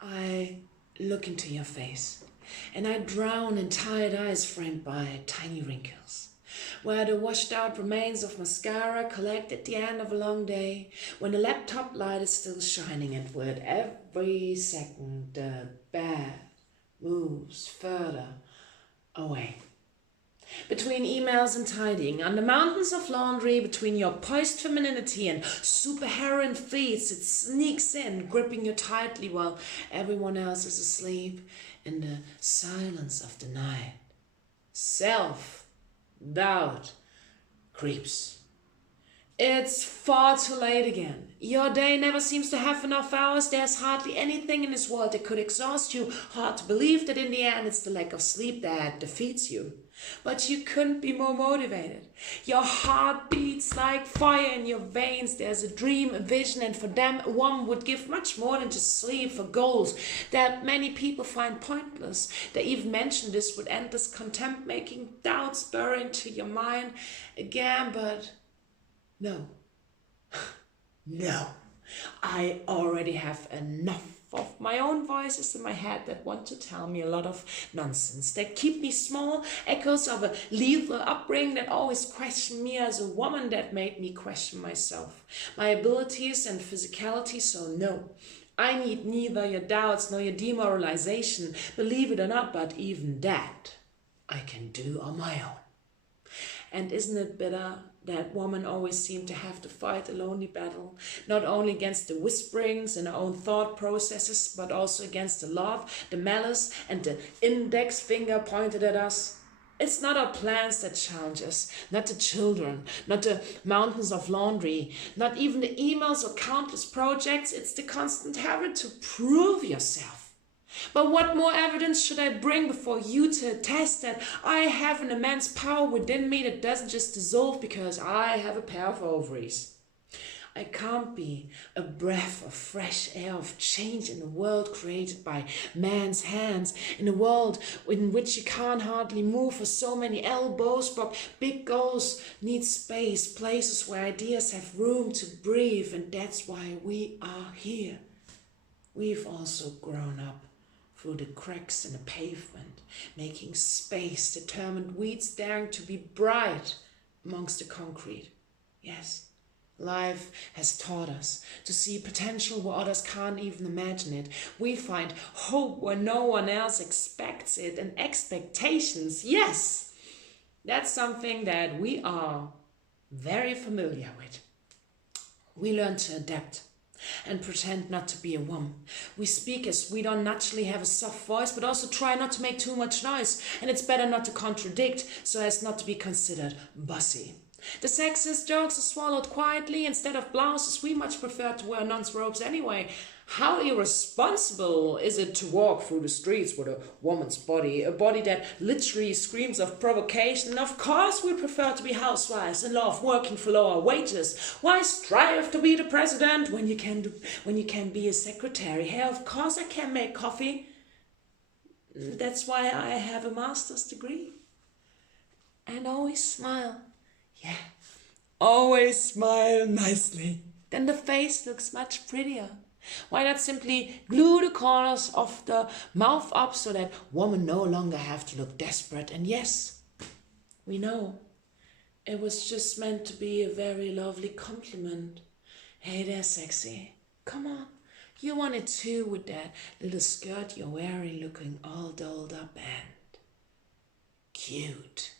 I look into your face, and I drown in tired eyes framed by tiny wrinkles, where the washed out remains of mascara collect at the end of a long day, when the laptop light is still shining, and with every second the bed moves further away. Between emails and tidying, on the mountains of laundry, between your poised femininity and superheroine feats, it sneaks in, gripping you tightly while everyone else is asleep in the silence of the night. Self-doubt creeps. It's far too late again. Your day never seems to have enough hours. There's hardly anything in this world that could exhaust you. Hard to believe that in the end it's the lack of sleep that defeats you. But you couldn't be more motivated. Your heart beats like fire in your veins. There's a dream, a vision, and for them a woman would give much more than just sleep for goals that many people find pointless. They even mention this with endless contempt, making doubts burrow into your mind again, but no. No. I already have enough of my own voices in my head that want to tell me a lot of nonsense, that keep me small, echoes of a lethal upbringing that always question me as a woman, that made me question myself, my abilities and physicality. So no, I need neither your doubts nor your demoralization, believe it or not, but even that I can do on my own. And isn't it bitter that women always seem to have to fight a lonely battle, not only against the whisperings in our own thought processes, but also against the love, the malice, and the index finger pointed at us? It's not our plans that challenge us, not the children, not the mountains of laundry, not even the emails or countless projects. It's the constant habit to prove yourself. But what more evidence should I bring before you to attest that I have an immense power within me that doesn't just dissolve because I have a pair of ovaries? I can't be a breath of fresh air of change in a world created by man's hands, in a world in which you can't hardly move for so many elbows, but big goals need space, places where ideas have room to breathe, and that's why we are here. We've also grown up through the cracks in the pavement, making space, determined weeds daring to be bright amongst the concrete. Yes, life has taught us to see potential where others can't even imagine it. We find hope where no one else expects it, and expectations, yes, that's something that we are very familiar with. We learn to adapt and pretend not to be a woman. We speak as we don't naturally have a soft voice, but also try not to make too much noise, and it's better not to contradict so as not to be considered bossy. The sexist jokes are swallowed quietly. Instead of blouses, we much prefer to wear nun's robes anyway. How irresponsible is it to walk through the streets with a woman's body, a body that literally screams of provocation? Of course we prefer to be housewives and love working for lower wages. Why strive to be the president when you can be a secretary? Hey, of course I can make coffee. That's why I have a master's degree. And always smile. Yeah, always smile nicely. Then the face looks much prettier. Why not simply glue the corners of the mouth up so that women no longer have to look desperate? And yes, we know it was just meant to be a very lovely compliment. Hey there, sexy. Come on. You want it too with that little skirt you're wearing, looking all dolled up and cute.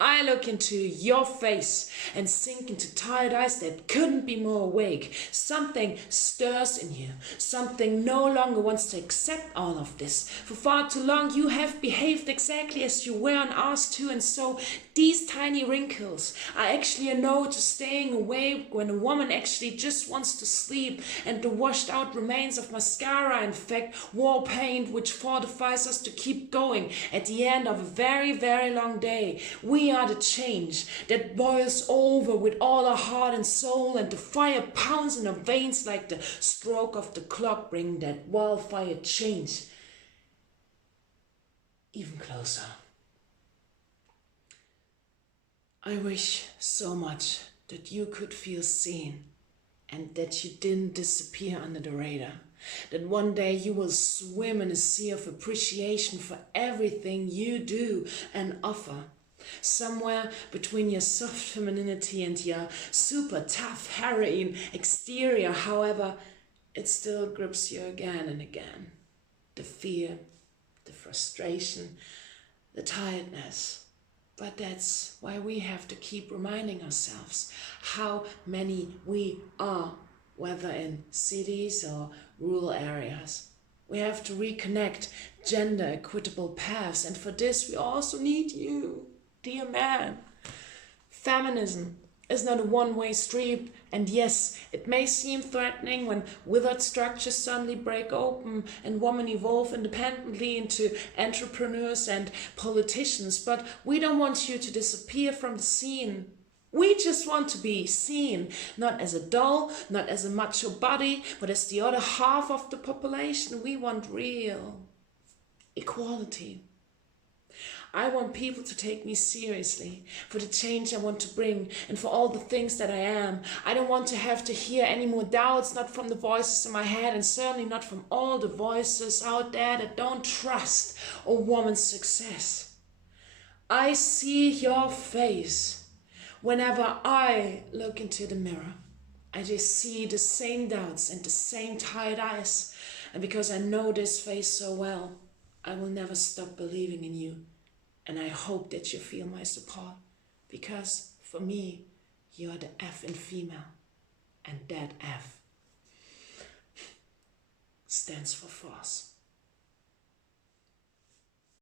I look into your face and sink into tired eyes that couldn't be more awake. Something stirs in you. Something no longer wants to accept all of this. For far too long you have behaved exactly as you were asked to, and so these tiny wrinkles are actually a no to staying awake when a woman actually just wants to sleep, and the washed out remains of mascara, in fact, war paint, which fortifies us to keep going at the end of a very, very long day. We are the change that boils over with all our heart and soul, and the fire pounds in our veins like the stroke of the clock, bringing that wildfire change even closer. I wish so much that you could feel seen and that you didn't disappear under the radar. That one day you will swim in a sea of appreciation for everything you do and offer. Somewhere between your soft femininity and your super tough heroine exterior, however, it still grips you again and again. The fear, the frustration, the tiredness. But that's why we have to keep reminding ourselves how many we are, whether in cities or rural areas. We have to reconnect gender equitable paths, and for this we also need you, dear man. Feminism is not a one-way street, and yes, it may seem threatening when withered structures suddenly break open and women evolve independently into entrepreneurs and politicians, but we don't want you to disappear from the scene. We just want to be seen, not as a doll, not as a macho body, but as the other half of the population. We want real equality. I want people to take me seriously for the change I want to bring and for all the things that I am. I don't want to have to hear any more doubts, not from the voices in my head and certainly not from all the voices out there that don't trust a woman's success. I see your face. Whenever I look into the mirror, I just see the same doubts and the same tired eyes. And because I know this face so well, I will never stop believing in you. And I hope that you feel my support. Because for me, you're the F in female. And that F stands for force.